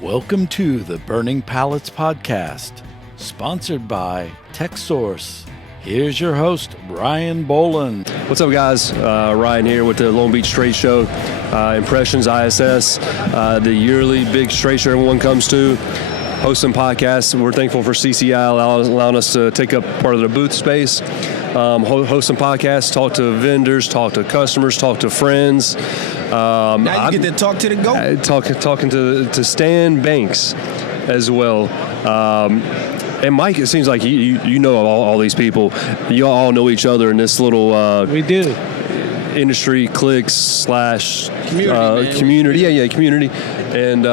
Welcome to the Burning Pallets podcast, sponsored by TechSource. Here's your host, Ryan Boland. What's up, guys? Ryan here with the Long Beach Trade Show, Impressions ISS, the yearly big trade show everyone comes to. Hosting podcasts. We're thankful for CCI allowing us to take up part of the booth space. Host some podcasts, talk to vendors, talk to customers, talk to friends. Now you get to talk to the GOAT. Talking to Stan Banks as well. And Mike, it seems like you know all these people. You all know each other in this little we do industry cliques / community. Community. And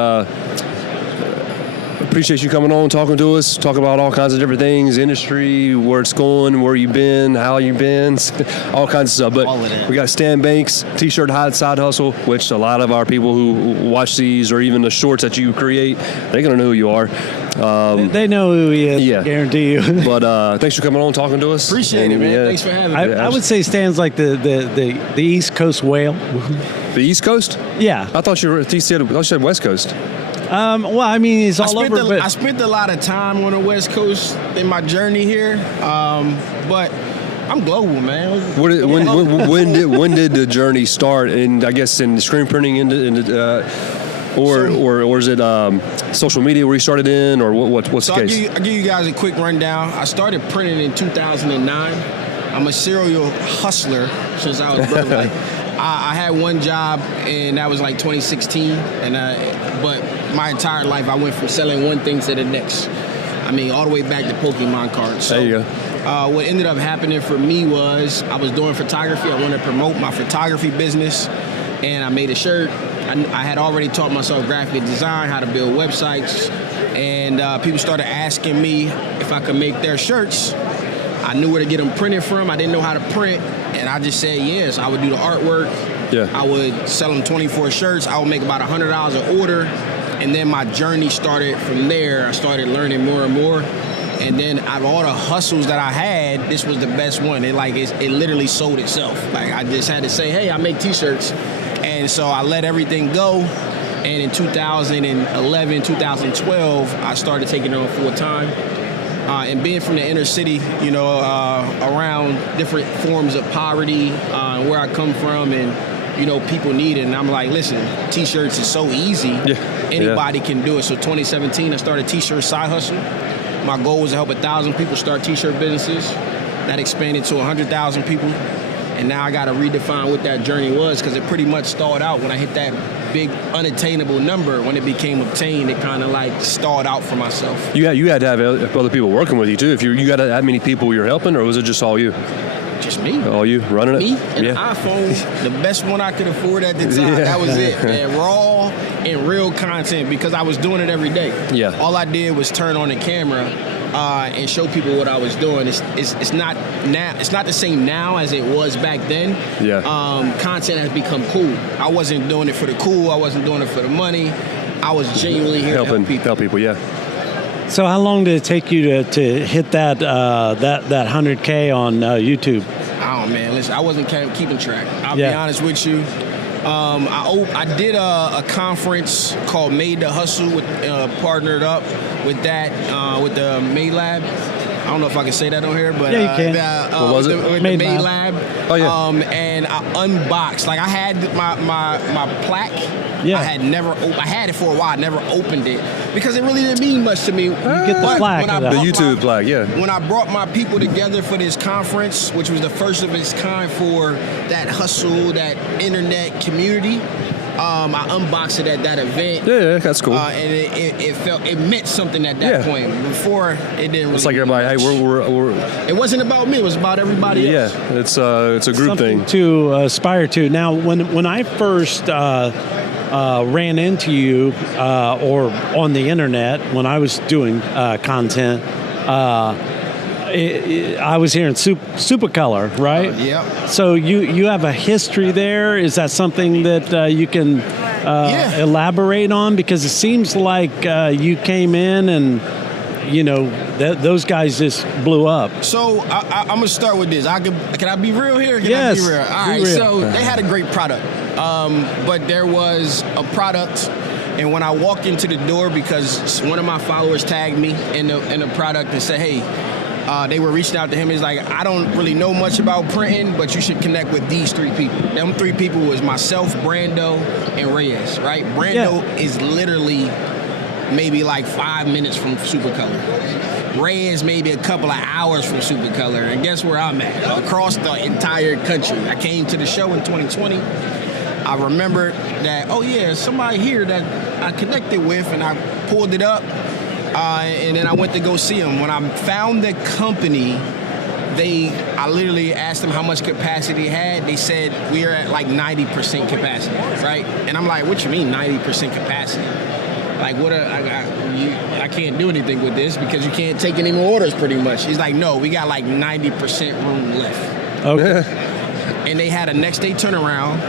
appreciate you coming on, talking to us, talking about all kinds of different things, industry, where it's going, where you've been, how you've been, all kinds of stuff. But we got Stan Banks, T-shirt side hustle, which a lot of our people who watch these or even the shorts that you create, they're going to know who you are. They know who he is, I guarantee you. But thanks for coming on, talking to us. Appreciate it, man. Yeah. Thanks for having me. I would say Stan's like the East Coast whale. The East Coast? Yeah. I thought you said West Coast. Well, I mean, he's all over. I spent a lot of time on the West Coast in my journey here, but I'm global, man. When did the journey start? And I guess in screen printing, or is it social media where you started in, or what's the case? I'll give you guys a quick rundown. I started printing in 2009. I'm a serial hustler since I was little. I had one job, and that was like 2016, but my entire life I went from selling one thing to the next. I mean, all the way back to Pokemon cards. So, there you go. What ended up happening for me was I was doing photography. I wanted to promote my photography business, and I made a shirt. I had already taught myself graphic design, how to build websites, and people started asking me if I could make their shirts. I knew where to get them printed from. I didn't know how to print, and I just said yes. I would do the artwork. Yeah. I would sell them 24 shirts. I would make about $100 an order, and then my journey started from there. I started learning more and more, and then out of all the hustles that I had, this was the best one. It literally sold itself. Like, I just had to say, hey, I make T-shirts, and so I let everything go. And in 2011, 2012, I started taking it on full time. And being from the inner city, around different forms of poverty, where I come from, and people need it. And I'm like, listen, T-shirts is so easy. Yeah. Anybody can do it. So 2017, I started T-shirt side hustle. My goal was to help 1,000 people start T-shirt businesses. That expanded to 100,000 people. And now I got to redefine what that journey was, because it pretty much stalled out when I hit that big unattainable number. When it became obtained, it kind of like stalled out for myself. You had to have other people working with you too. If you got that many people you're helping, or was it just all you? Just me. All you running it? Me and an iPhone, the best one I could afford at the time. That was it, man. Raw and real content, because I was doing it every day. Yeah. All I did was turn on the camera and show people what I was doing. It's not the same now as it was back then. Yeah. Content has become cool. I wasn't doing it for the cool. I wasn't doing it for the money. I was genuinely here to help people. Yeah. So how long did it take you to hit that 100K on YouTube? Oh man, listen, I wasn't keeping track. I'll be honest with you. I did a conference called Made to Hustle, partnered up with the Made Lab. I don't know if I can say that on here, but yeah, you can. What was it? With the Made Lab. Oh yeah. And I unboxed. Like, I had my plaque. Yeah. I had it for a while. I never opened it because it really didn't mean much to me. You get the plaque. The YouTube plaque, yeah. When I brought my people together for this conference, which was the first of its kind for that hustle, that internet community, I unboxed it at that event. Yeah, that's cool. And it meant something at that point. Before, it didn't really. It's like everybody, hey, we're. It wasn't about me. It was about everybody else. Yeah, it's a group Something thing to aspire to. Now, when I first ran into you or on the internet when I was doing content, I was hearing Supercolor, right? Yeah. So you have a history there. Is that something that you can elaborate on? Because it seems like you came in and those guys just blew up. So I'm gonna start with this. Can I be real here? Yes. I be real? All right. Real. So they had a great product, but there was a product And when I walked into the door, because one of my followers tagged me in the product and said, hey, they were reaching out to him. He's like, I don't really know much about printing, but you should connect with these 3 people. Them 3 people was myself, Brando, and Reyes, right? Brando is literally maybe like 5 minutes from Supercolor. Reyes maybe a couple of hours from Supercolor. And guess where I'm at? Across the entire country. I came to the show in 2020. I remember that, somebody here that I connected with, and I pulled it up. And then I went to go see them. When I found the company, I literally asked them how much capacity they had. They said, we are at like 90% capacity, right? And I'm like, what you mean 90% capacity? Like, I can't do anything with this because you can't take any more orders pretty much. He's like, no, we got like 90% room left. Okay. And they had a next day turnaround.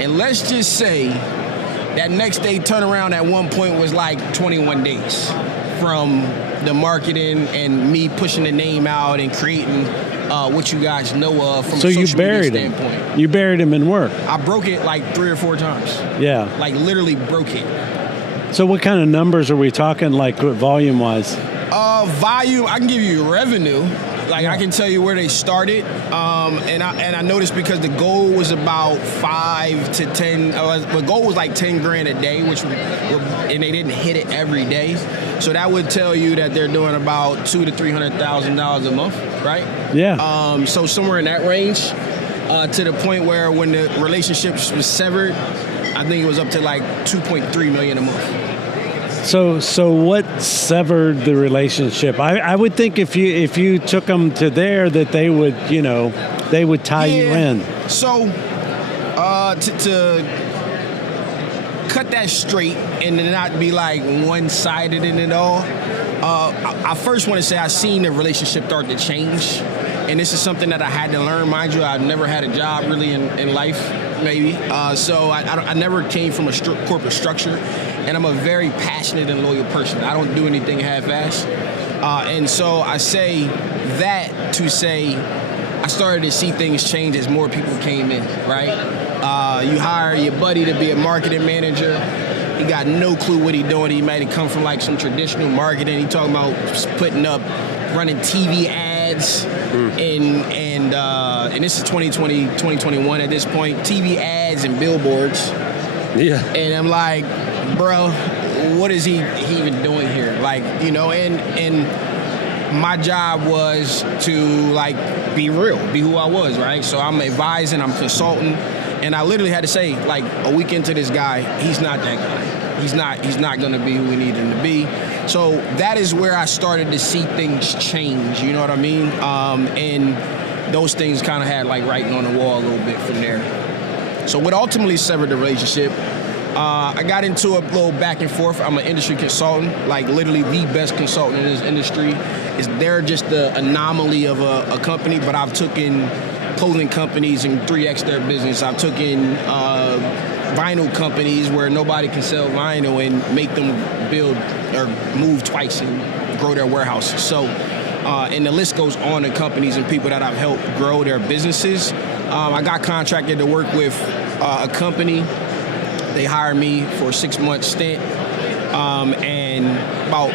And let's just say that next day turnaround at one point was like 21 days. From the marketing and me pushing the name out and creating what you guys know of from a social media standpoint. You buried him in work. I broke it like 3 or 4 times. Yeah. Like literally broke it. So what kind of numbers are we talking, like volume-wise? Volume, I can give you revenue. Like I can tell you where they started, and I noticed because the goal was about 5 to 10. The goal was like 10 grand a day, and they didn't hit it every day. So that would tell you that they're doing about $200,000 to $300,000 a month, right? Yeah. So somewhere in that range, to the point where when the relationship was severed, I think it was up to like $2.3 million a month. So what severed the relationship? I would think if you took them to there that they would tie you in. So to cut that straight and to not be like one-sided in it all, I first want to say I've seen the relationship start to change. And this is something that I had to learn. Mind you, I've never had a job really in life, maybe. So I never came from a corporate structure. And I'm a very passionate and loyal person. I don't do anything half-assed. And so I say that to say I started to see things change as more people came in, right? You hire your buddy to be a marketing manager. He got no clue what he doing. He might have come from like some traditional marketing. He talking about putting up, running TV ads, and this is 2020, 2021 at this point, TV ads and billboards. Yeah. And I'm like, bro, what is he even doing here? Like, and my job was to like be real, be who I was, right? So I'm advising, I'm consulting, and I literally had to say, like, a week into this guy, he's not that guy. He's not gonna be who we need him to be. So that is where I started to see things change, you know what I mean? And those things kind of had like writing on the wall a little bit from there. So what ultimately severed the relationship, I got into a little back and forth. I'm an industry consultant, like literally the best consultant in this industry. They're just the anomaly of a company, but I've taken clothing companies and 3X their business. I've taken vinyl companies where nobody can sell vinyl and make them build or move twice and grow their warehouses. So, and the list goes on to companies and people that I've helped grow their businesses. I got contracted to work with a company. They hired me for a 6-month stint, and about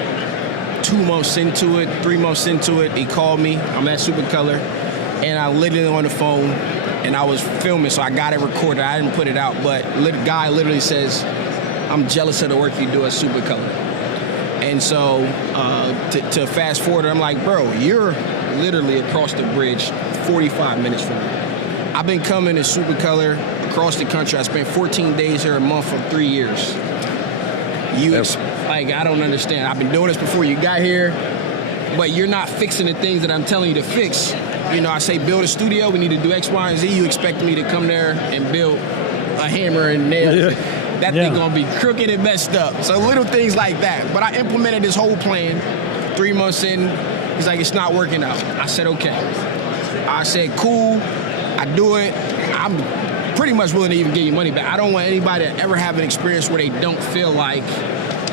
2 months into it, 3 months into it, he called me. I'm at Supercolor, and I literally on the phone, and I was filming, so I got it recorded. I didn't put it out, but the guy literally says, I'm jealous of the work you do at Supercolor. And so to fast forward, I'm like, bro, you're literally across the bridge 45 minutes from me. I've been coming to Supercolor across the country. I spent 14 days here a month for 3 years. I don't understand. I've been doing this before you got here, but you're not fixing the things that I'm telling you to fix. I say build a studio, we need to do X, Y, and Z. You expect me to come there and build a hammer and nail. Yeah. That thing gonna be crooked and messed up. So little things like that. But I implemented this whole plan. 3 months in, he's like, it's not working out. I said, okay. I said, cool. I do it. I'm pretty much willing to even give you money back. I don't want anybody to ever have an experience where they don't feel like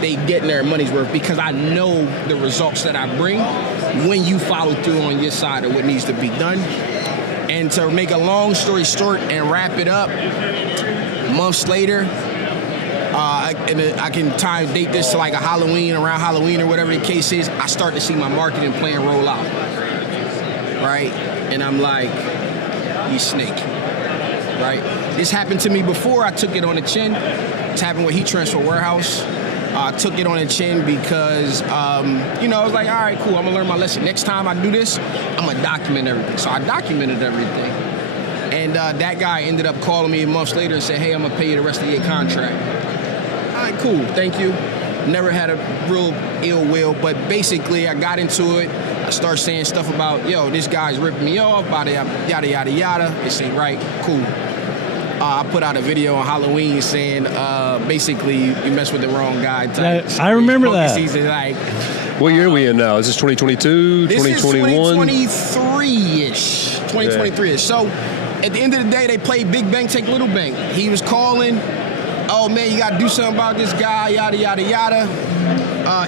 they getting their money's worth, because I know the results that I bring when you follow through on your side of what needs to be done. And to make a long story short and wrap it up, months later, I can date this to like around Halloween or whatever the case is. I start to see my marketing plan roll out, right? And I'm like, you snake, right? This happened to me before. I took it on the chin. It's happened with Heat Transfer Warehouse. I took it on the chin because, I was like, all right, cool, I'm gonna learn my lesson. Next time I do this, I'm gonna document everything. So I documented everything. And that guy ended up calling me months later and said, hey, I'm gonna pay you the rest of your contract. All right, cool, thank you. Never had a real ill will, but basically I got into it. I started saying stuff about, this guy's ripping me off, yada, yada, yada. They say, right, cool. I put out a video on Halloween saying, basically, you messed with the wrong guy. I remember that. Season, like, what year are we in now? Is this 2022, 2021? This is 2023-ish. 2023-ish. So, at the end of the day, they played Big Bank, Take Little Bank. He was calling, oh, man, you got to do something about this guy, yada, yada, yada.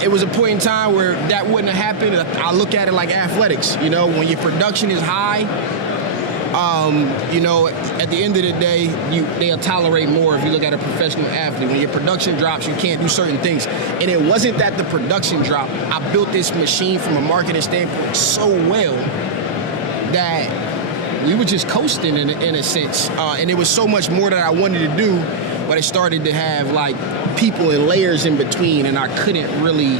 It was a point in time where that wouldn't have happened. I look at it like athletics. When your production is high, at the end of the day, they'll tolerate more if you look at a professional athlete. When your production drops, you can't do certain things. And it wasn't that the production dropped. I built this machine from a marketing standpoint so well that we were just coasting in a sense. And there was so much more that I wanted to do, but it started to have like people and layers in between, and I couldn't really.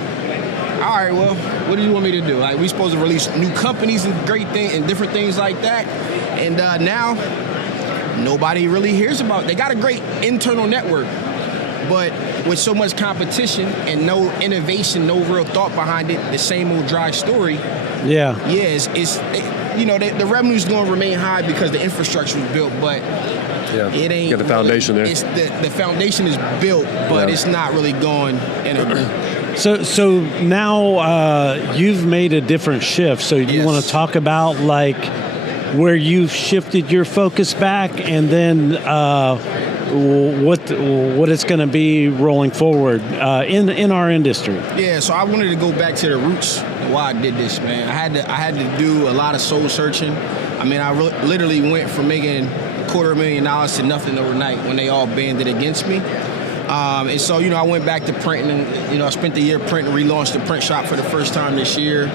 All right, well, what do you want me to do? Like, we supposed to release new companies and great things and different things like that. And now, nobody really hears about it. They got a great internal network, but with so much competition and no innovation, no real thought behind it, the same old dry story. Yeah. Yeah, the revenue's going to remain high because the infrastructure is built, but it ain't. You got the foundation there. The foundation is built, but it's not really going anywhere. So now you've made a different shift. So you want to talk about like where you've shifted your focus back, and then what it's going to be rolling forward in our industry. Yeah. So I wanted to go back to the roots of why I did this, man. I had to do a lot of soul searching. I mean, I literally went from making $250,000 to nothing overnight when they all banded against me. And so, I went back to printing, and, I spent the year printing, relaunched the print shop for the first time this year.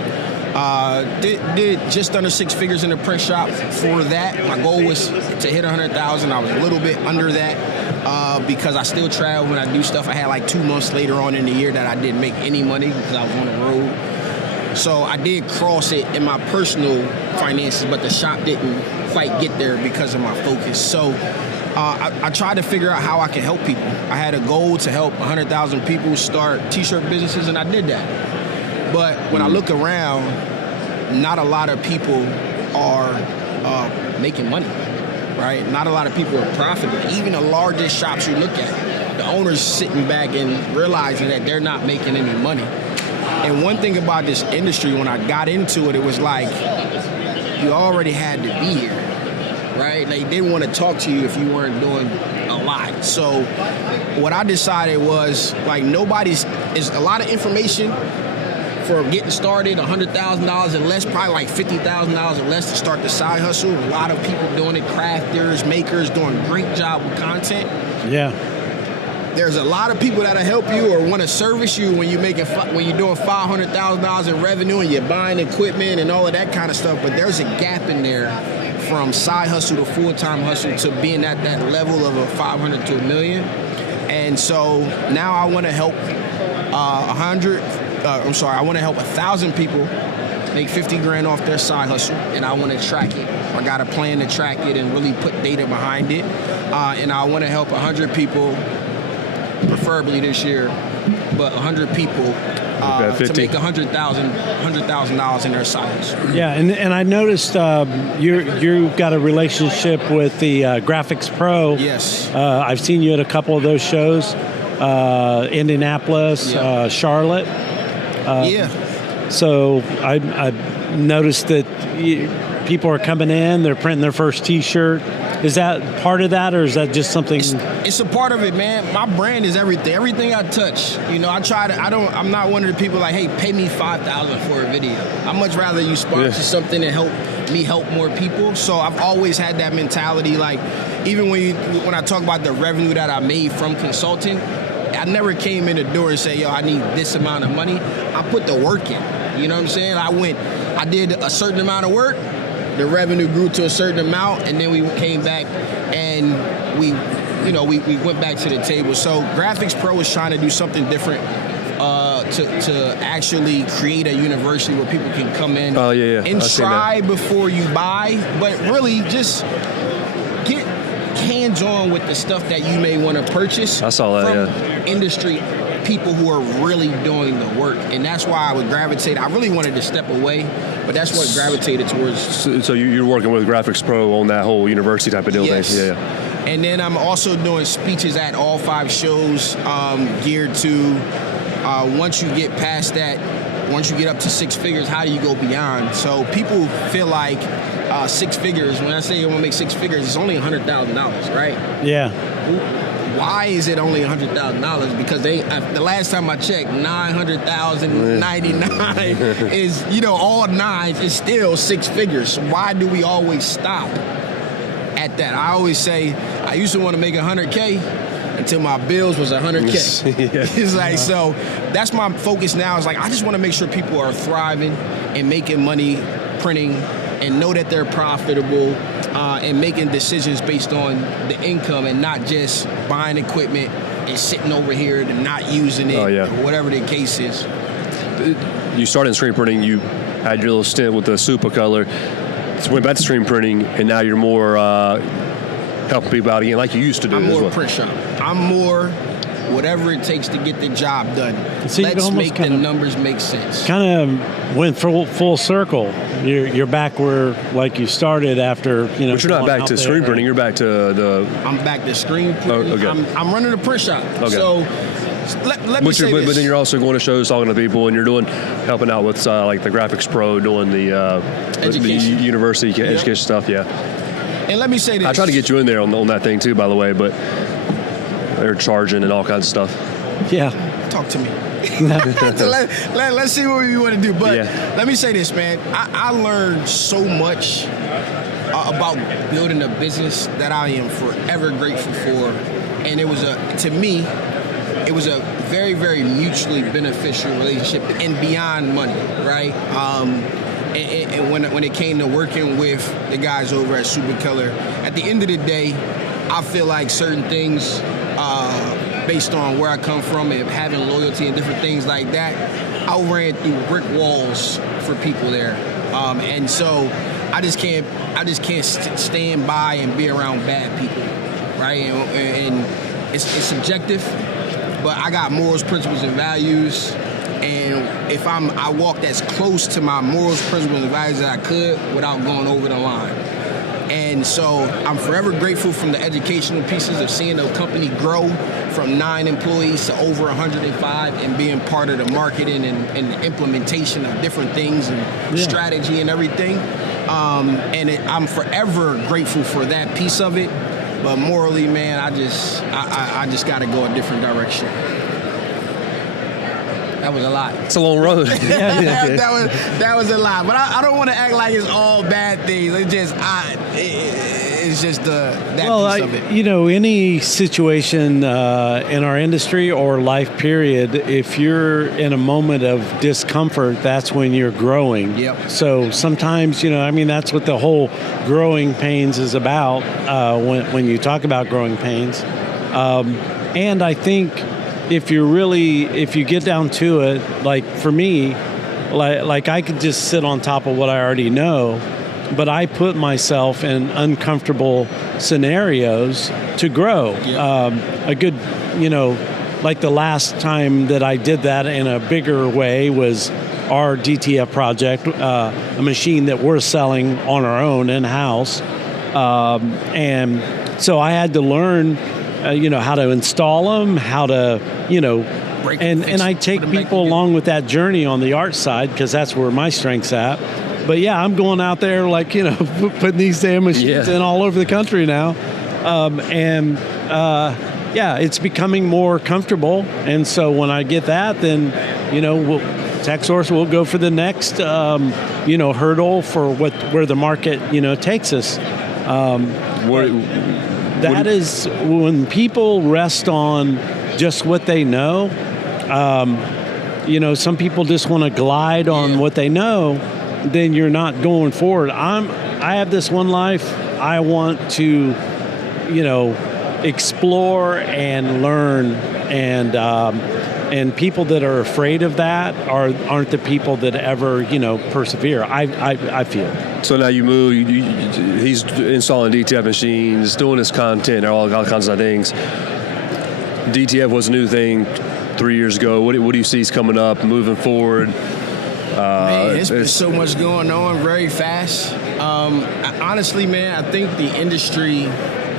Did just under 6 figures in the print shop for that. My goal was to hit 100,000. I was a little bit under that because I still travel when I do stuff. I had like 2 months later on in the year that I didn't make any money because I was on the road. So I did cross it in my personal finances, but the shop didn't quite get there because of my focus. So I tried to figure out how I can help people. I had a goal to help 100,000 people start t-shirt businesses, and I did that. But when I look around, not a lot of people are making money, right? Not a lot of people are profitable. Even the largest shops you look at, the owners sitting back and realizing that they're not making any money. And one thing about this industry, when I got into it, it was like, you already had to be here. Right? They didn't want to talk to you if you weren't doing a lot. So what I decided was, like, is a lot of information for getting started, $100,000 and less, probably like $50,000 or less to start the side hustle. A lot of people doing it, crafters, makers, doing a great job with content. Yeah. There's a lot of people that'll help you or want to service you when you're doing $500,000 in revenue and you're buying equipment and all of that kind of stuff. But there's a gap in there from side hustle to full-time hustle to being at that level of a 500 to a million. And so now I want to help 1,000 people make 50 grand off their side hustle, and I want to track it. I got a plan to track it and really put data behind it. And I want to help 100 people, preferably this year, but 100 people to make $100,000 in their side hustle. Yeah, and I noticed you've got a relationship with the Graphics Pro. Yes. I've seen you at a couple of those shows, Indianapolis, Charlotte. So I noticed that people are coming in, they're printing their first T-shirt. Is that part of that, or is that just something? It's a part of it, man. My brand is everything. Everything I touch. I'm not one of the people like, hey, pay me $5,000 for a video. I'd much rather you sponsor something and help me help more people. So I've always had that mentality. Like, even when I talk about the revenue that I made from consulting, I never came in the door and say, yo, I need this amount of money. I put the work in. You know what I'm saying? I did a certain amount of work. The revenue grew to a certain amount, and then we came back and we went back to the table. So Graphics Pro is trying to do something different to actually create a university where people can come in and try before you buy, but really just get hands-on with the stuff that you may want to purchase. I saw that, from industry people who are really doing the work, and that's why I would gravitate. I really wanted to step away, but that's what gravitated towards. So you're working with Graphics Pro on that whole university type of deal. Yes. Yeah. And then I'm also doing speeches at all 5 shows geared to once you get past that, once you get up to 6 figures, how do you go beyond? So people feel like 6 figures, when I say I want to make 6 figures, it's only $100,000, right? Yeah. Why is it only $100,000? Because the last time I checked, 900,099 is, all 9s is still 6 figures. Why do we always stop at that? I always say, I used to want to make 100K until my bills was 100K. It's like, so that's my focus now. Is like, I just want to make sure people are thriving and making money printing and know that they're profitable and making decisions based on the income and not just buying equipment and sitting over here and not using it or whatever the case is. You started in screen printing, you had your little stint with the Super Color, went back to screen printing, and now you're more helping people out again like you used to do. I'm more print shop. I'm more whatever it takes to get the job done. So let's make the numbers make sense. Kind of went full circle. You're back where like you started after, But you're not back to screen printing. You're back to the. I'm back to screen printing. Okay. I'm running a print shop. Okay. So let me say this. But then you're also going to shows, talking to people, and you're helping out with like the Graphics Pro, doing the university education stuff. Yeah. And let me say this. I tried to get you in there on that thing too, by the way, but they're charging and all kinds of stuff. Yeah. Talk to me. Let's see what we want to do. But let me say this, man. I learned so much about building a business that I am forever grateful for. And it was a very, very mutually beneficial relationship and beyond money, right? And when it came to working with the guys over at Supercolor, at the end of the day, I feel like certain things, based on where I come from and having loyalty and different things like that, I ran through brick walls for people there, and so I just can't stand by and be around bad people, right? And it's subjective, but I got morals, principles, and values. And if I walked as close to my morals, principles, and values as I could without going over the line. And so I'm forever grateful from the educational pieces of seeing the company grow from 9 employees to over 105 and being part of the marketing and the implementation of different things and strategy and everything. I'm forever grateful for that piece of it. But morally, man, I just got to go a different direction. That was a lot. It's a long road. that was a lot. But I don't want to act like it's all bad things. It's just that piece of it. Any situation in our industry or life period, if you're in a moment of discomfort, that's when you're growing. Yep. So sometimes, that's what the whole growing pains is about when you talk about growing pains. And I think if you get down to it, like for me, like I could just sit on top of what I already know, but I put myself in uncomfortable scenarios to grow. Yeah. A good, like the last time that I did that in a bigger way was our DTF project, a machine that we're selling on our own in-house. And so I had to learn how to install them, how to, and I take people along with that journey on the art side because that's where my strength's at. But yeah, I'm going out there like, putting these damn machines in all over the country now. It's becoming more comfortable. And so when I get that, then, TechSource will go for the next, hurdle for where the market, takes us. That is when people rest on just what they know. Some people just want to glide on what they know. Then you're not going forward. I have this one life. I want to, explore and learn, and people that are afraid of that aren't the people that ever, persevere. I feel. So now you move. He's installing DTF machines, doing his content, all kinds of things. DTF was a new thing 3 years ago. What do you see is coming up, moving forward? Man, it's been so much going on very fast. Honestly, man, I think the industry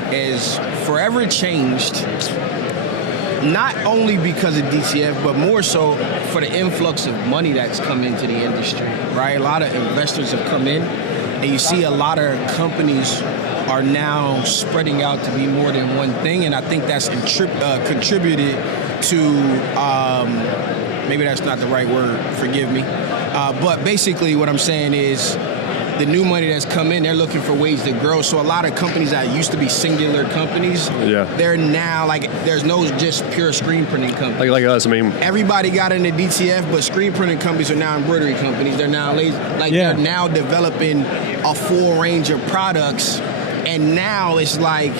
has forever changed, not only because of DTF, but more so for the influx of money that's come into the industry, right? A lot of investors have come in, and you see a lot of companies are now spreading out to be more than one thing, and I think that's contributed to, maybe that's not the right word, forgive me, but basically what I'm saying is the new money that's come in, they're looking for ways to grow. So a lot of companies that used to be singular companies, they're now there's no just pure screen printing companies. Like us, I mean. Everybody got into DTF, but screen printing companies are now embroidery companies. They're now they're now developing a full range of products, and now it's like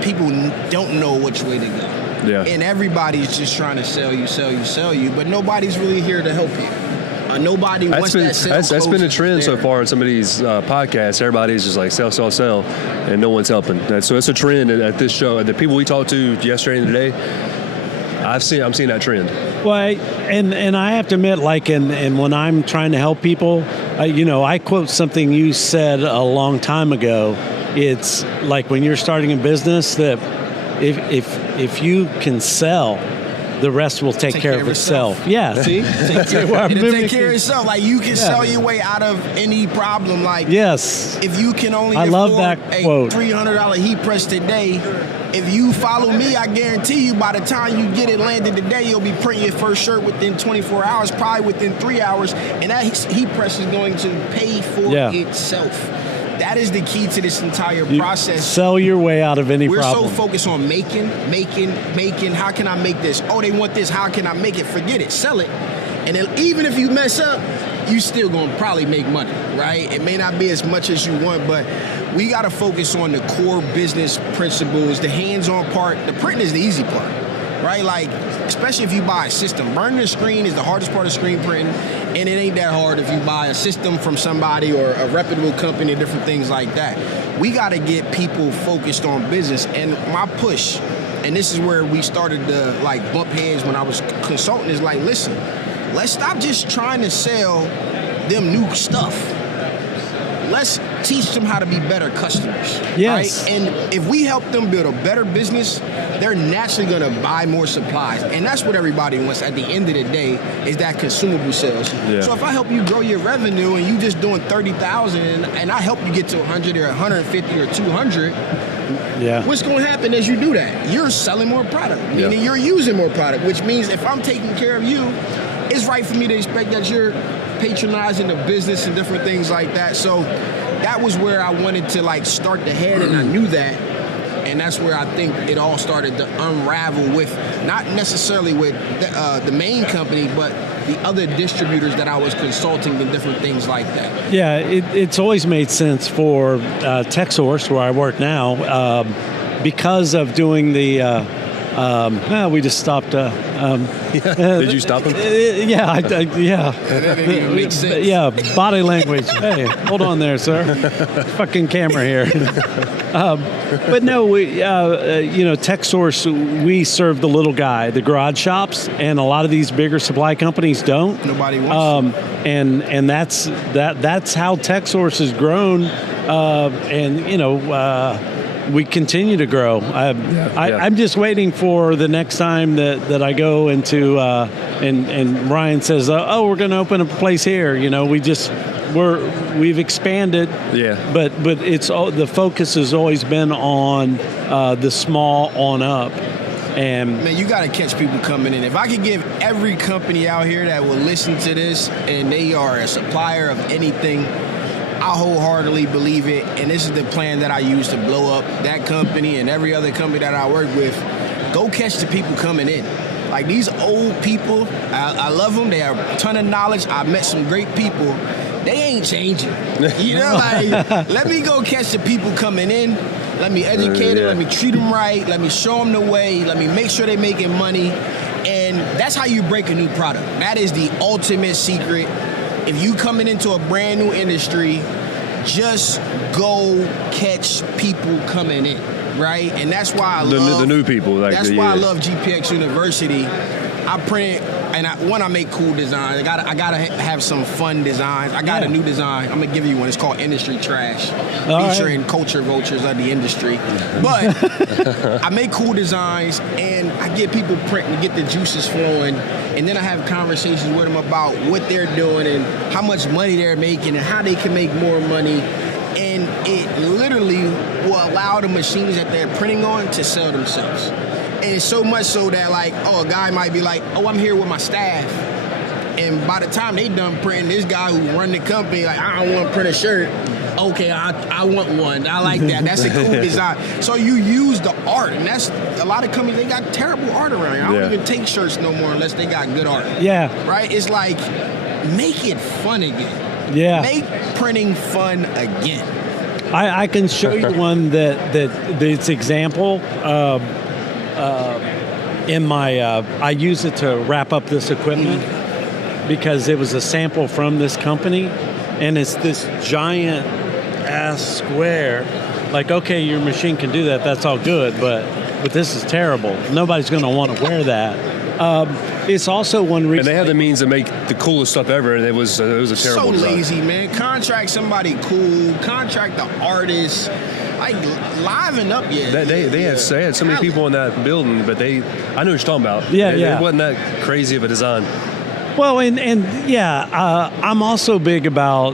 people don't know which way to go. Yeah. And everybody's just trying to sell you, but nobody's really here to help you. Nobody wants that sale. That's been a trend so far in some of these podcasts. Everybody's just like sell, and no one's helping. So it's a trend at this show. The people we talked to yesterday and today, I'm seeing that trend. Well, and I have to admit, and when I'm trying to help people, I quote something you said a long time ago. It's like when you're starting a business that if you can sell, the rest will take care of itself. Yeah, see? It'll take care of itself. Like, you can sell your way out of any problem. Like, yes. If you can only afford a $300 heat press today, if you follow me, I guarantee you by the time you get it landed today, you'll be printing your first shirt within 24 hours, probably within 3 hours, and that heat press is going to pay for itself. That is the key to this entire process. Sell your way out of any problem. We're so focused on making. How can I make this? Oh, they want this. How can I make it? Forget it. Sell it. And then even if you mess up, you still going to probably make money, right? It may not be as much as you want, but we got to focus on the core business principles, the hands-on part. The printing is the easy part, right? Like, especially if you buy a system. Burning the screen is the hardest part of screen printing, and it ain't that hard if you buy a system from somebody or a reputable company, different things like that. We got to get people focused on business. And my push, and this is where we started to bump heads when I was consulting, is like, listen, let's stop just trying to sell them new stuff. Let's teach them how to be better customers. Yes. Right? And if we help them build a better business, they're naturally going to buy more supplies. And that's what everybody wants at the end of the day, is that consumable sales. Yeah. So if I help you grow your revenue and you just doing 30,000 and I help you get to 100 or 150 or 200, what's going to happen as you do that? You're selling more product, meaning you're using more product, which means if I'm taking care of you, it's right for me to expect that you're patronizing the business and different things like that. So that was where I wanted to start the head, and I knew that. And that's where I think it all started to unravel with, not necessarily with the main company, but the other distributors that I was consulting and different things like that. Yeah, it's always made sense for TechSource, where I work now, because of doing the we just stopped. Did you stop him? Yeah. That didn't even make sense. Yeah, body language. Hey, hold on there, sir. Fucking camera here. But no, we, TechSource, we serve the little guy, the garage shops, and a lot of these bigger supply companies don't. Nobody wants to. And that's how TechSource has grown, we continue to grow. I'm just waiting for the next time that I go into and Ryan says, we're going to open a place here. We've expanded. Yeah. But it's the focus has always been on the small on up. And man, you got to catch people coming in. If I could give every company out here that will listen to this and they are a supplier of anything, I wholeheartedly believe it, and this is the plan that I use to blow up that company and every other company that I work with. go catch the people coming in. Like these old people, I love them. They have a ton of knowledge. I met some great people. They ain't changing. You know, like, let me go catch the people coming in. Let me educate them. Let me treat them right. Let me show them the way. Let me make sure they're making money. And that's how you break a new product. That is the ultimate secret. If you coming into a brand new industry, just go catch people coming in, right? And that's why I love the new people. Like that's why I love GPX University. I print, and I make cool designs. I gotta have some fun designs. I got a new design. I'm gonna give you one. It's called Industry Trash, featuring culture vultures of the industry. But I make cool designs, and I get people printing, get the juices flowing, and then I have conversations with them about what they're doing and how much money they're making and how they can make more money. And it literally will allow the machines that they're printing on to sell themselves. And it's so much so that, like, a guy might be like, I'm here with my staff. And by the time they done printing, this guy who run the company, like, I don't want to print a shirt. Okay, I want one. I like that. That's a cool design. So you use the art. And that's, a lot of companies, they got terrible art around here. I don't even take shirts no more unless they got good art. Yeah. Right? It's like, make it fun again. Yeah. Make printing fun again. I can show you one that's example. In my, I use it to wrap up this equipment because it was a sample from this company, and it's this giant ass square. Like, okay, your machine can do that. That's all good, but this is terrible. Nobody's going to want to wear that. It's also one reason. And they have the means to make the coolest stuff ever, and it was a terrible so design. lazy, man. Contract somebody cool. Contract the artist. Like, liven up, They had so many people in that building, but I know what you're talking about. It wasn't that crazy of a design. Well, I'm also big about,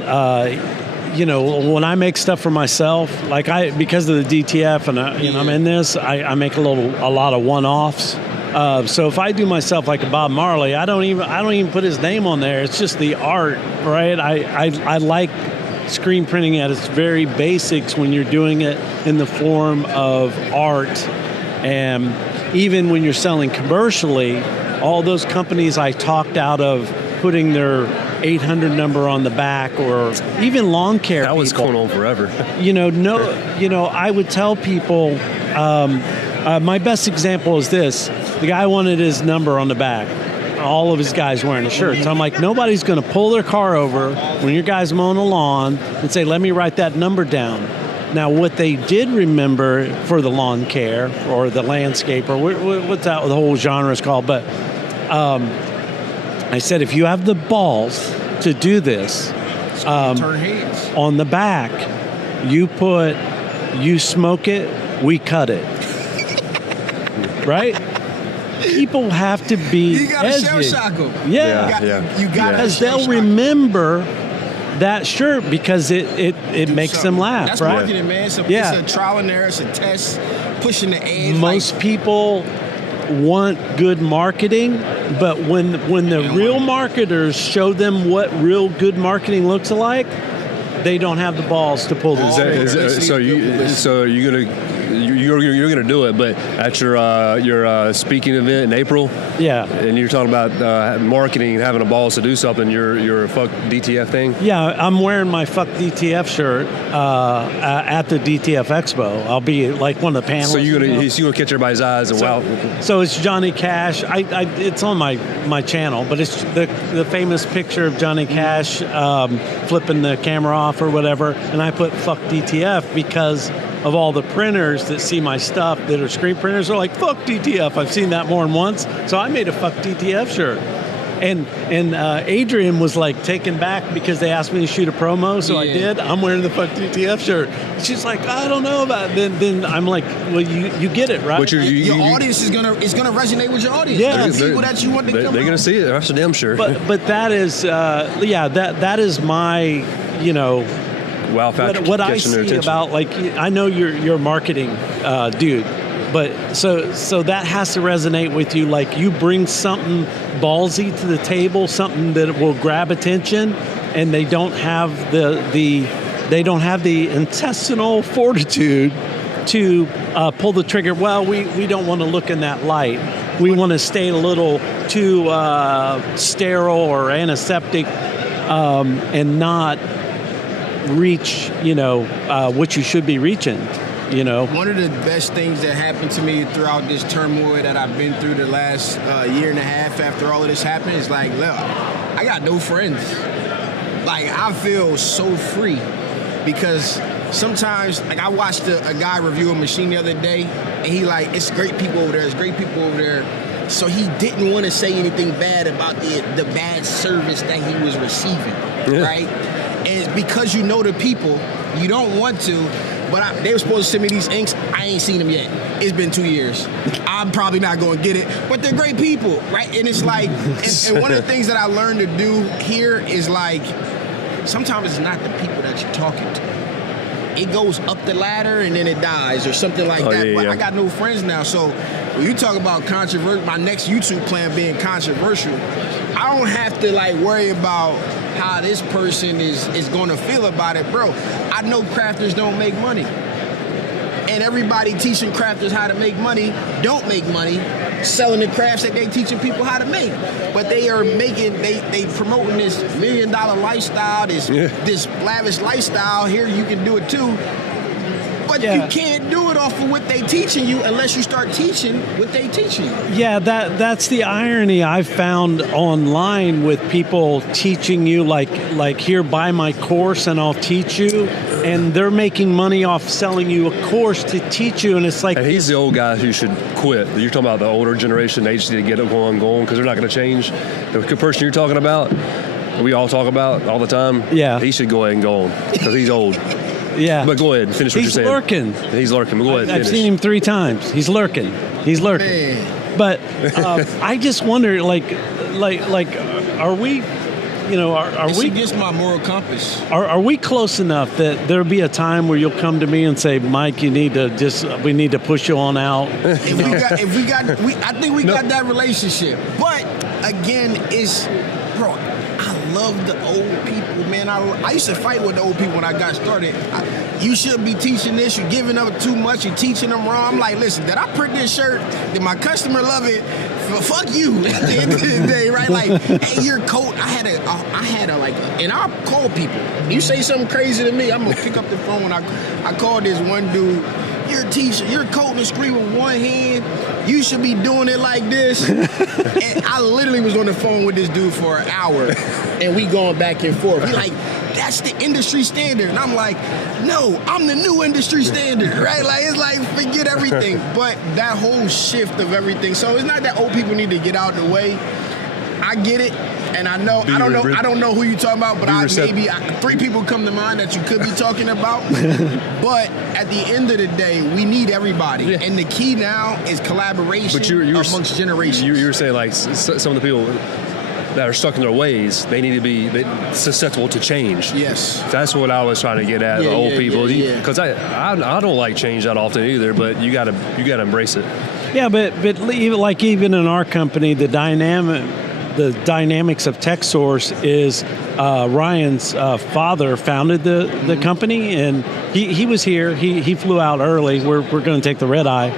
when I make stuff for myself, like because of the DTF and I'm in this, I make a lot of one-offs. So if I do myself like a Bob Marley, I don't even put his name on there. It's just the art, right? I like screen printing at its very basics when you're doing it in the form of art. And even when you're selling commercially, all those companies I talked out of putting their 800 number on the back, or even lawn care that was people, going on forever. I would tell people, my best example is this. The guy wanted his number on the back. All of his guys wearing a shirt. So I'm like, nobody's going to pull their car over when your guy's mowing the lawn and say, let me write that number down. Now, what they did remember for the lawn care or the landscape, or what's that the whole genre is called, but I said, if you have the balls to do this, on the back, you smoke it, we cut it. Right? People have to be You got to shell shock them. Yeah. You got to. Because they'll remember that shirt because it makes them laugh, That's right? marketing, man. It's a trial and error. It's a test, pushing the edge. Most people want good marketing, but when the real marketers show them what real good marketing looks like, they don't have the balls to pull the trigger. So you're gonna do it, but at your speaking event in April, and you're talking about marketing and having a balls to do something. Your fuck DTF thing. Yeah, I'm wearing my fuck DTF shirt at the DTF Expo. I'll be like one of the panelists. So you're gonna catch everybody's eyes and wow. So it's Johnny Cash. It's on my channel, but it's the famous picture of Johnny Cash flipping the camera off or whatever, and I put fuck DTF because of all the printers that see my stuff that are screen printers are like, fuck DTF. I've seen that more than once. So I made a fuck DTF shirt. And Adrian was like taken back because they asked me to shoot a promo, so I did. I'm wearing the fuck DTF shirt. She's like, I don't know about it. Then I'm like, well, you get it, right? Your audience is gonna resonate with your audience. Yeah, the people that you want to come. They're gonna see it. That's a damn sure. But that is that is my wow factor. What I see about, like, I know you're a marketing dude, but so that has to resonate with you. Like, you bring something ballsy to the table, something that will grab attention, and they don't have the intestinal fortitude to pull the trigger, well, we don't want to look in that light. We want to stay a little too sterile or antiseptic and not reach, what you should be reaching, One of the best things that happened to me throughout this turmoil that I've been through the last year and a half after all of this happened is like, look, I got no friends. Like, I feel so free because sometimes, like, I watched a guy review a machine the other day, and he like, it's great people over there, it's great people over there. So he didn't want to say anything bad about the bad service that he was receiving, right? And it's because you know the people, you don't want to, but they were supposed to send me these inks. I ain't seen them yet. It's been 2 years. I'm probably not going to get it, but they're great people, right? And it's like, and one of the things that I learned to do here is like, sometimes it's not the people that you're talking to. It goes up the ladder and then it dies or something like that. Yeah, but yeah. I got no friends now. So when you talk about controversial, my next YouTube plan being controversial, I don't have to like worry about how this person is going to feel about it. Bro, I know crafters don't make money. And everybody teaching crafters how to make money don't make money selling the crafts that they teaching people how to make. But they are making, they promoting this $1 million lifestyle, this lavish lifestyle. Here you can do it too. But you can't do it off of what they teaching you unless you start teaching what they teaching you. Yeah, that's the irony I've found online with people teaching you, like here, buy my course and I'll teach you. And they're making money off selling you a course to teach you. And it's like... And he's the old guy who should quit. You're talking about the older generation. They just need to get it going because they're not going to change. The person you're talking about, we all talk about all the time. Yeah. He should go ahead and go on because he's old. Yeah. But go ahead and finish what you're saying. He's lurking. But go ahead and I've finish. seen him 3 times. He's lurking. Man. But I just wonder, like, are we, are It's we against my moral compass. Are we close enough that there'll be a time where you'll come to me and say, Mike, we need to push you on out? I think we got that relationship. But again, bro, I love the old people, man. I used to fight with the old people when I got started. You shouldn't be teaching this. You're giving up too much. You're teaching them wrong. I'm like, listen, did I print this shirt? Did my customer love it? Fuck you at the end of the day, right? Like, hey, your coat, I had a and I'll call people. You say something crazy to me, I'm going to pick up the phone. I called this one dude. You're a teacher. You're coating the screen with one hand. You should be doing it like this. And I literally was on the phone with this dude for an hour, and we going back and forth. He like, that's the industry standard. And I'm like, no, I'm the new industry standard, right? Like, it's like, forget everything. But that whole shift of everything. So it's not that old people need to get out of the way. I get it. And I don't know who you're talking about, but maybe 3 people come to mind that you could be talking about. But at the end of the day, we need everybody. Yeah. And the key now is collaboration amongst generations. You were saying like some of the people that are stuck in their ways, they need to be susceptible to change. Yes. That's what I was trying to get at, the old people. Because I don't like change that often either, but you gotta embrace it. Yeah, but even in our company, the dynamics of TechSource is Ryan's father founded the company, and he was here. He flew out early. We're going to take the red eye,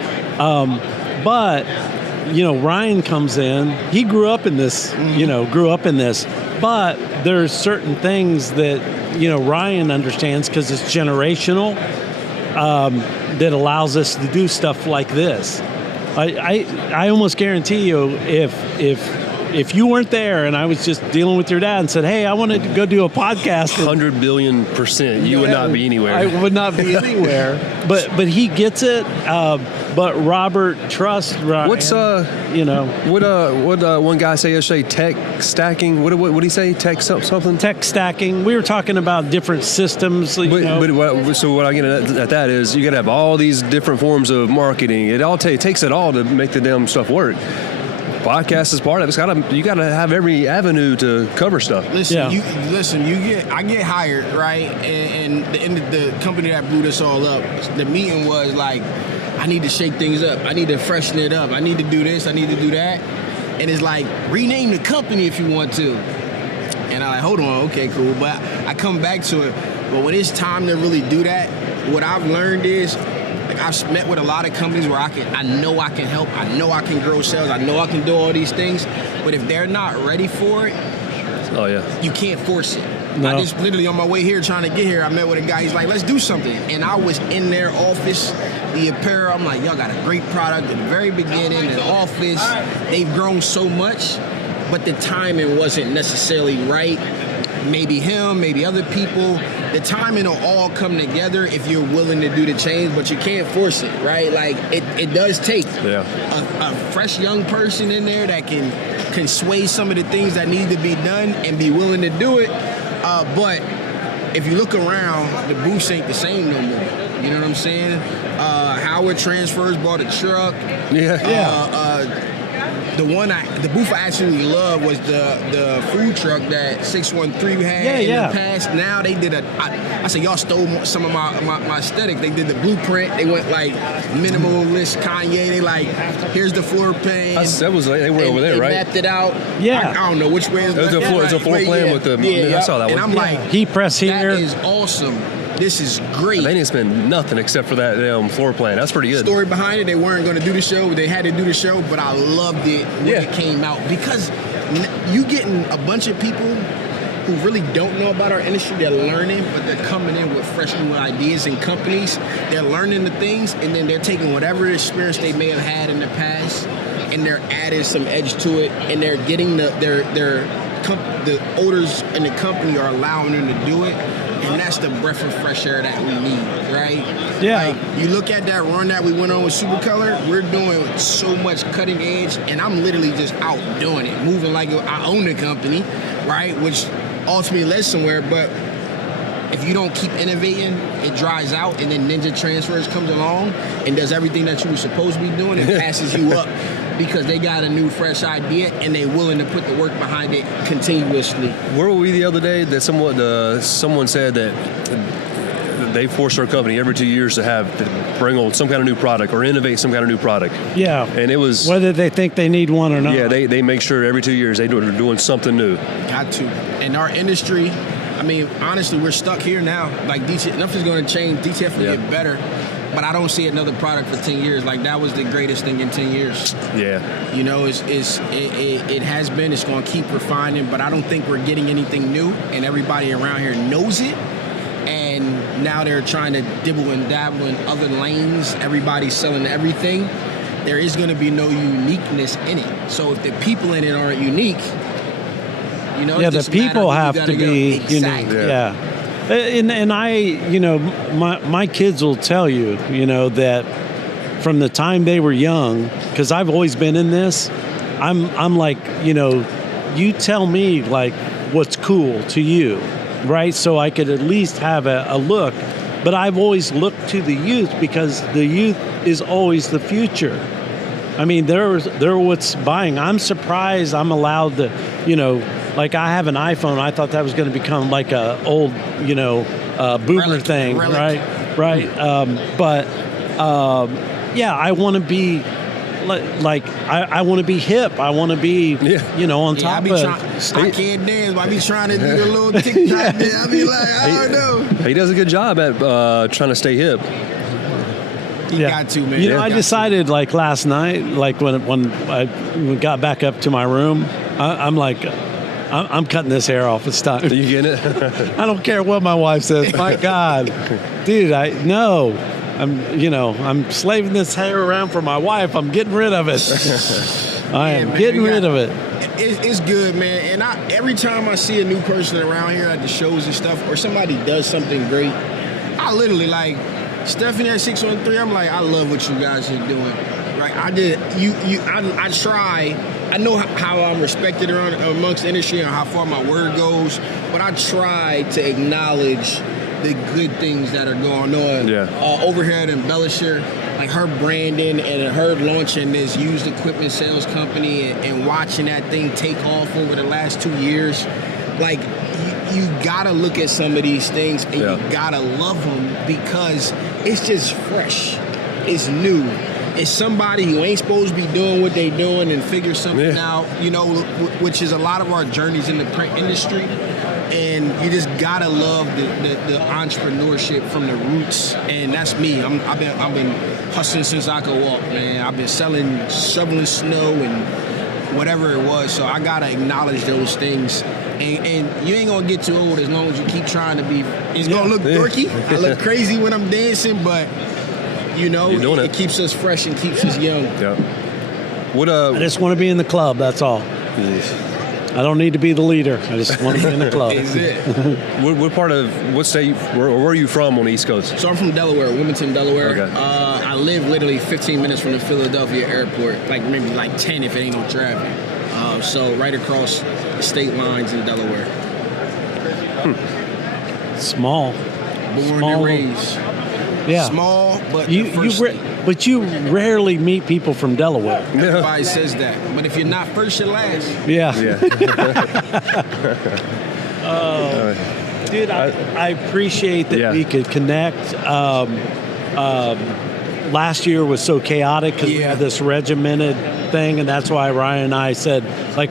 but Ryan comes in. He grew up in this. But there's certain things that Ryan understands because it's generational. That allows us to do stuff like this. I almost guarantee you if you weren't there and I was just dealing with your dad and said, hey, I wanted to go do a podcast. 100 billion%, you would not be anywhere. I would not be anywhere. But he gets it. But Robert trusts Ryan. What's what one guy say yesterday? Tech stacking. What did he say? Tech something? Tech stacking. We were talking about different systems. So what I get at that is you got to have all these different forms of marketing. It all takes it all to make the damn stuff work. Podcast is part of it. You got to have every avenue to cover stuff. I get hired, right? And the company that blew this all up, the meeting was like, I need to shake things up. I need to freshen it up. I need to do this. I need to do that. And it's like, rename the company if you want to. And I'm like, hold on, okay, cool. But I come back to it. But when it's time to really do that, what I've learned is, like, I've met with a lot of companies where I know I can help, I know I can grow sales, I know I can do all these things, but if they're not ready for it, you can't force it. No. I just literally on my way here trying to get here, I met with a guy, he's like, let's do something. And I was in their office, the apparel, I'm like, y'all got a great product at the very beginning, the office, they've grown so much, but the timing wasn't necessarily right. Maybe him, maybe other people. The timing will all come together if you're willing to do the change, but you can't force it, right? Like, it does take a fresh young person in there that can sway some of the things that need to be done and be willing to do it. But if you look around, the booths ain't the same no more. You know what I'm saying? Howard Transfers bought a truck. The booth I absolutely love was the food truck that 613 had in the past. Now they did I said, y'all stole some of my aesthetic. They did the blueprint. They went like minimalist Kanye. They like, here's the floor plan. That was like, they were over there, they right? mapped it out. Yeah. I don't know which way it's a floor plan with the, I saw that one. And I'm like, heat press here. that is awesome. This is great. They didn't spend nothing except for that floor plan. That's pretty good. Story behind it, they weren't going to do the show. They had to do the show, but I loved it when it came out because you getting a bunch of people who really don't know about our industry. They're learning, but they're coming in with fresh new ideas and companies. They're learning the things, and then they're taking whatever experience they may have had in the past, and they're adding some edge to it, and they're getting the owners in the company are allowing them to do it. And that's the breath of fresh air that we need, right? Yeah. Like, you look at that run that we went on with Supercolor, we're doing so much cutting edge, and I'm literally just out doing it, moving like I own the company, right? Which ultimately led somewhere, but if you don't keep innovating, it dries out, and then Ninja Transfers comes along and does everything that you were supposed to be doing and passes you up because they got a new, fresh idea and they're willing to put the work behind it continuously. Where were we the other day that someone said that they forced our company every 2 years to bring on some kind of new product or innovate some kind of new product. Yeah. And it was... whether they think they need one or not. Yeah, they make sure every 2 years they're doing something new. Got to. In our industry, I mean, honestly, we're stuck here now. Like, nothing's going to change. DTF will get better. But I don't see another product for 10 years. Like, that was the greatest thing in 10 years. Yeah. You know, it has been. It's going to keep refining. But I don't think we're getting anything new. And everybody around here knows it. And now they're trying to dibble and dabble in other lanes. Everybody's selling everything. There is going to be no uniqueness in it. So if the people in it aren't unique, you know, the people have to be unique. Yeah. And I, you know, my kids will tell you, you know, that from the time they were young, because I've always been in this, I'm like, you know, you tell me like what's cool to you, right? So I could at least have a look. But I've always looked to the youth because the youth is always the future. I mean, they're what's buying. I'm surprised I'm allowed to, you know, like I have an iPhone. I thought that was going to become like a old, you know, boomer thing, right? Right. Yeah, I want to be like I want to be hip. I want to be, you know, on top of. I can't dance. But I be trying to do the little TikTok dance. I be like, I don't know. He does a good job at trying to stay hip. You got to, man. You know, I decided like last night, like when I got back up to my room, I'm like, I'm cutting this hair off. It's time. You getting it? I don't care what my wife says. My God, dude, I'm slaving this hair around for my wife. I'm getting rid of it. I am getting rid of it. It's good, man. And every time I see a new person around here at the shows and stuff, or somebody does something great, I literally like Stephanie at 613. I'm like, I love what you guys are doing. Right? I try. I know how I'm respected amongst the industry and how far my word goes, but I try to acknowledge the good things that are going on. Over here at Embellisher, like her branding and her launching this used equipment sales company and watching that thing take off over the last 2 years, like you gotta look at some of these things and you gotta love them because it's just fresh, it's new. It's somebody who ain't supposed to be doing what they doing and figure something out, you know, which is a lot of our journeys in the print industry. And you just gotta love the entrepreneurship from the roots, and that's me. I've been hustling since I could walk, man. I've been shoveling snow and whatever it was. So I gotta acknowledge those things. And you ain't gonna get too old as long as you keep trying to be. It's gonna look dorky. I look crazy when I'm dancing, but it keeps us fresh and keeps us young. Yeah. I just want to be in the club. That's all. I don't need to be the leader. I just want to be in the club. That's it. What state, where are you from on the East Coast? So I'm from Delaware, Wilmington, Delaware. Okay. I live literally 15 minutes from the Philadelphia airport, maybe 10 if it ain't no traffic. So right across the state lines in Delaware. Small. Born and raised. Yeah. Small, but but you rarely meet people from Delaware. Everybody says that. But if you're not first, you're last. Yeah. Yeah. Dude, I appreciate that we could connect. Last year was so chaotic because we had this regimented thing, and that's why Ryan and I said,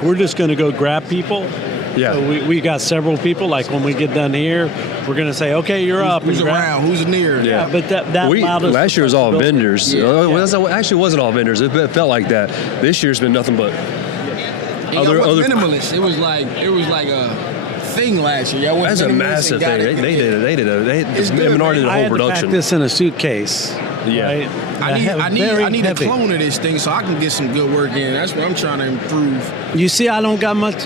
we're just going to go grab people. Yeah. So we got several people. When we get done here, we're going to say, okay, you're up. Who's around? Who's near? Yeah, but that allowed us. Last year was all vendors. Yeah. It wasn't all vendors. It felt like that. This year's been nothing but other minimalist. It was like a thing last year. That's a massive thing. They did it. M&R did a whole production. I had to pack this in a suitcase. Yeah. Right? I need a clone of this thing so I can get some good work in. That's what I'm trying to improve. You see, I don't got much.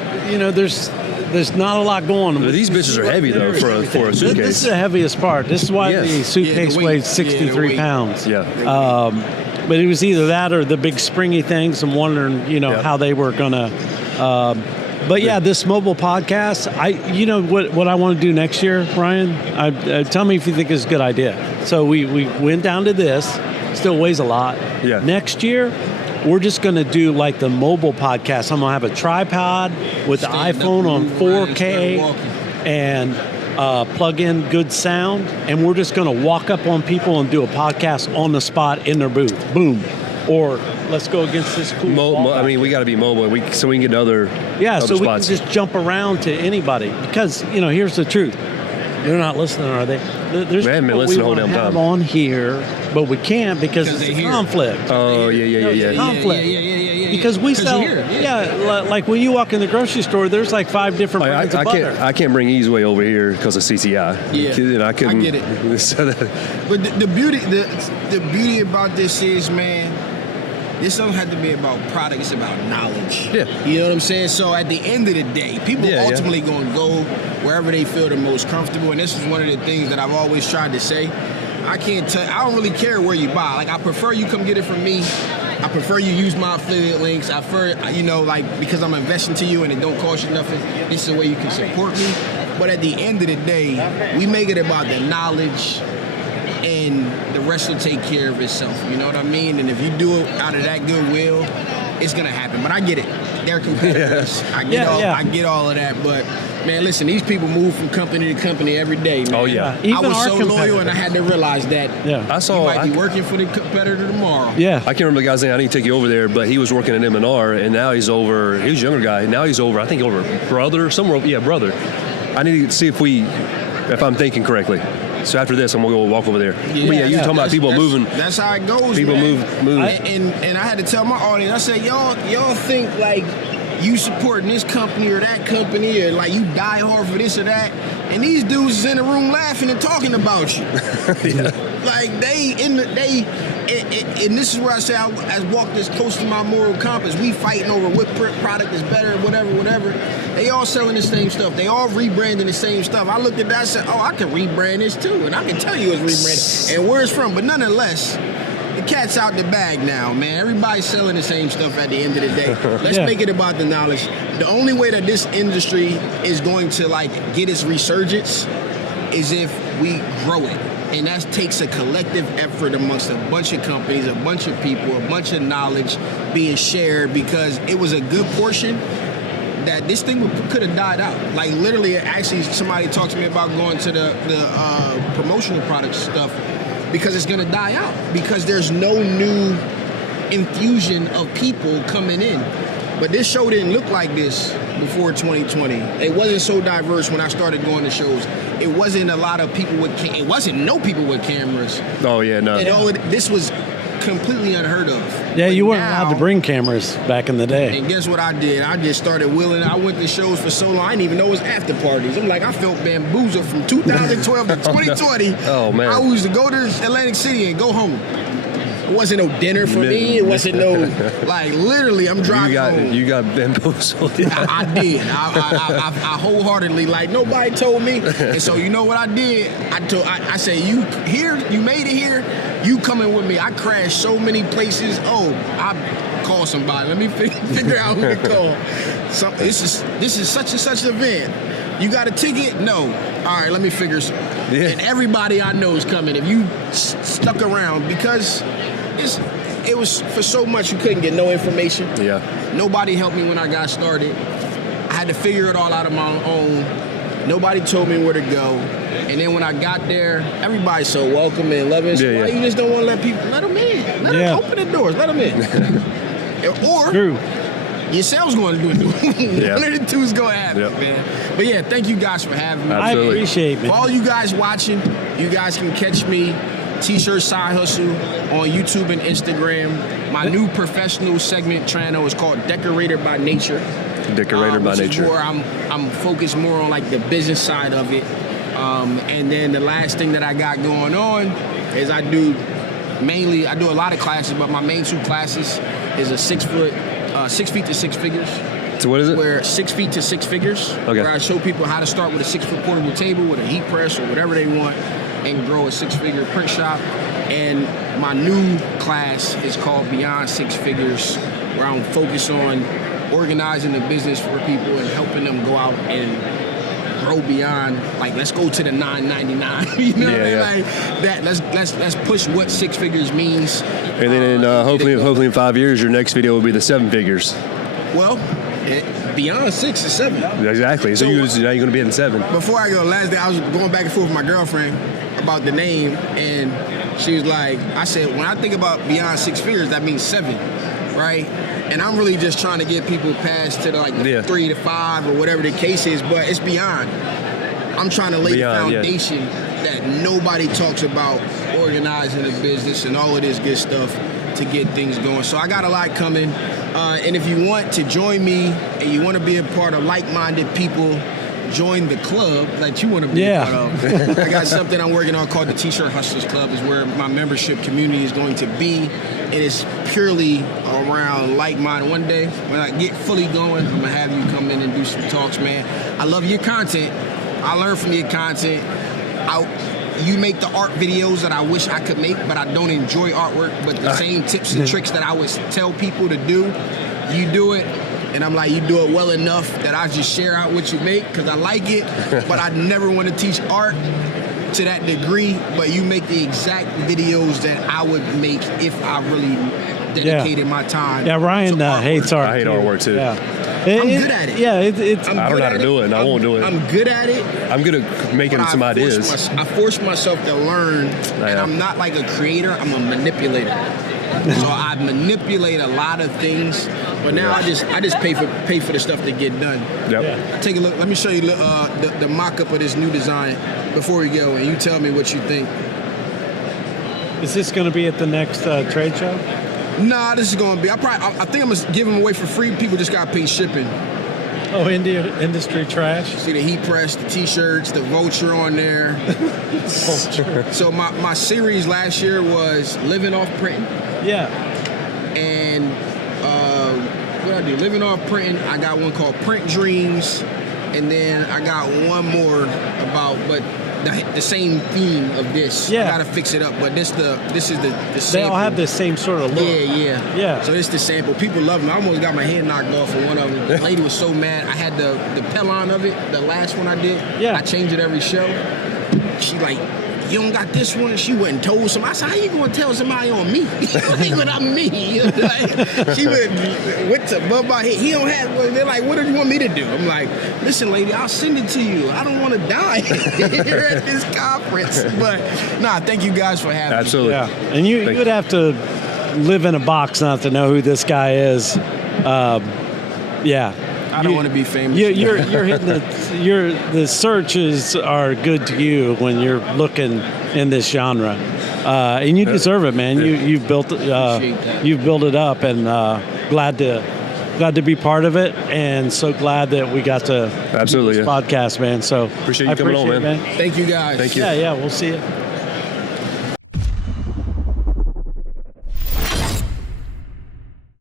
There's not a lot going on. These bitches are heavy though for a suitcase. This is the heaviest part. This is why the suitcase weighs 63 pounds. Yeah. But it was either that or the big springy things. I'm wondering, how they were gonna. But yeah, this mobile podcast. What I want to do next year, Ryan. Tell me if you think it's a good idea. So we went down to this. Still weighs a lot. Yeah. Next year, we're just going to do the mobile podcast. I'm going to have a tripod with the iPhone on 4K and plug in good sound, and we're just going to walk up on people and do a podcast on the spot in their booth. Boom. Or let's go against this cool we got to be mobile so we can get to other spots. We can just jump around to anybody because, here's the truth. They're not listening, are they? There's people we want to have on here, but we can't because it's a conflict. Oh, yeah. Conflict. Yeah. Because we sell, like when you walk in the grocery store, there's 5 different brands of butter. I can't bring Easeway over here because of CCI. Yeah, I couldn't. I get it. But the beauty about this is, man, this don't have to be about product, it's about knowledge. Yeah. You know what I'm saying? So at the end of the day, people ultimately going to go wherever they feel the most comfortable. And this is one of the things that I've always tried to say. I don't really care where you buy. I prefer you come get it from me. I prefer you use my affiliate links. I prefer, because I'm investing to you and it don't cost you nothing, this is the way you can support me. But at the end of the day, we make it about the knowledge and the rest will take care of itself. You know what I mean? And if you do it out of that goodwill, it's going to happen. But I get it. They're competitors. I get all of that. But, man, listen, these people move from company to company every day, man. Oh, yeah. Even I was so loyal, and I had to realize that you might be working for the competitor tomorrow. Yeah. I can't remember the guy's name. I need to take you over there, but he was working at M&R, and now he's over. He was a younger guy. Now he's over, I think, over Brother, somewhere. Yeah, Brother. I need to see if I'm thinking correctly. So after this, I'm going to go walk over there. You talking about people moving. That's how it goes, people man. move. And I had to tell my audience, I said, y'all think you supporting this company or that company or you die hard for this or that. And these dudes is in the room laughing and talking about you. And this is where I say I walk this close to my moral compass. We fighting over what product is better, whatever. They all selling the same stuff. They all rebranding the same stuff. I looked at that and said, I can rebrand this too. And I can tell you it's rebranded and where it's from. But nonetheless, the cat's out the bag now, man. Everybody's selling the same stuff at the end of the day. Let's make it about the knowledge. The only way that this industry is going to get its resurgence is if we grow it. And that takes a collective effort amongst a bunch of companies, a bunch of people, a bunch of knowledge being shared, because it was a good portion that this thing could have died out. Literally, actually, somebody talked to me about going to the promotional product stuff because it's going to die out because there's no new infusion of people coming in. But this show didn't look like this before 2020. It wasn't so diverse when I started going to shows. It wasn't a lot of people with. It wasn't no people with cameras. Oh yeah, no. This was completely unheard of. Yeah, But you weren't now, allowed to bring cameras back in the day. And guess what I did? I just started willing. I went to shows for so long, I didn't even know it was after parties. I'm like, I felt bamboozled from 2012 to 2020. Oh, man. I used to go to Atlantic City and go home. It wasn't no dinner for me. It wasn't no, like, literally, I'm driving home. You got bamboozled. I did. I wholeheartedly, like, nobody told me. And so, you know what I did? I said, you here? You made it here? You coming with me? I crashed so many places. Oh, I call somebody. Let me figure out who to call. This is such and such an event. You got a ticket? No. All right, let me figure some. Yeah. And everybody I know is coming. If you stuck around, because it was for so much you couldn't get no information. Yeah. Nobody helped me when I got started. I had to figure it all out on my own. Nobody told me where to go. And then when I got there, everybody's so welcoming and loving. So why you just don't want to let people, let them in. Let them open the doors. Let them in. Or True. yourself's going to do it. One of the two is going to happen, man. But yeah, thank you guys for having me. Absolutely. I appreciate it. For all you guys watching, you guys can catch me, T-shirt Side Hustle, on YouTube and Instagram. My new professional segment channel is called Decorator by Nature. Decorator by Nature. Where I'm focused more on like the business side of it. And then the last thing that I got going on is I do a lot of classes, but my main two classes is a 6 feet to 6 figures. So what is it? Where 6 feet to 6 figures. Okay. Where I show people how to start with a 6-foot portable table with a heat press or whatever they want and grow a 6-figure print shop. And my new class is called Beyond 6 Figures, where I'm focused on organizing the business for people and helping them go out and grow beyond, like, let's go to the $9.99. You know what I mean? Like that. Let's push what 6 figures means. And then hopefully in 5 years, your next video will be the 7 figures. Well, beyond 6 is 7. Exactly. So now you're going to be in 7. Before I go, last day I was going back and forth with my girlfriend about the name, and she was like, I said, when I think about beyond 6 figures, that means 7, right? And I'm really just trying to get people past to the 3 to 5 or whatever the case is, but it's beyond. I'm trying to lay the foundation that nobody talks about, organizing the business and all of this good stuff to get things going. So I got a lot coming. And if you want to join me and you want to be a part of like-minded people, join the club that you want to be a part of. I got something I'm working on called the T-shirt Hustlers Club, is where my membership community is going to be. It is purely around like-minded. One day, when I get fully going, I'm going to have you come in and do some talks, man. I love your content. I learn from your content. You make the art videos that I wish I could make, but I don't enjoy artwork. But the same tips and tricks that I would tell people to do, you do it. And I'm like, you do it well enough that I just share out what you make because I like it, but I never want to teach art to that degree. But you make the exact videos that I would make if I really dedicated my time. Yeah, Ryan hates art. I hate artwork too. Yeah. I'm good at it. Yeah, I don't know how to do it, and I won't do it. I'm good at it. I'm good at making some ideas. I force myself to learn, and I'm not like a creator. I'm a manipulator. So I manipulate a lot of things, but now I just pay for the stuff to get done. Yep. Take a look. Let me show you the mock-up of this new design before we go, and you tell me what you think. Is this going to be at the next trade show? Nah, this is going to be. I think I'm going to give them away for free. People just got to pay shipping. Oh, industry trash. See the heat press, the T-shirts, the vulture on there. So my series last year was living off printing. Yeah. And what I do? Living off printing. I got one called Print Dreams, and then I got one more about the same theme of this. Yeah. I gotta fix it up, but this is the They sample. all have the same sort of look. Yeah. So it's the sample. People love them. I almost got my head knocked off for one of them. The lady was so mad. I had the Pellon of it, the last one I did. Yeah. I change it every show. She like, you don't got this one? She went and told somebody. I said, how you gonna tell somebody on me? When I'm me. Like, she went to above my head. He don't have one. They're like, what do you want me to do? I'm like, listen, lady, I'll send it to you. I don't want to die here at this conference. But nah, thank you guys for having Absolutely. me. Yeah. And you would have to live in a box not to know who this guy is. Yeah. I don't want to be famous. You're hitting the searches are good to you when you're looking in this genre, and you deserve it, man. You've built it up, and glad to be part of it, and so glad that we got to absolutely do this podcast, man. So appreciate you coming on, man. Thank you guys. Thank you. Yeah, we'll see you.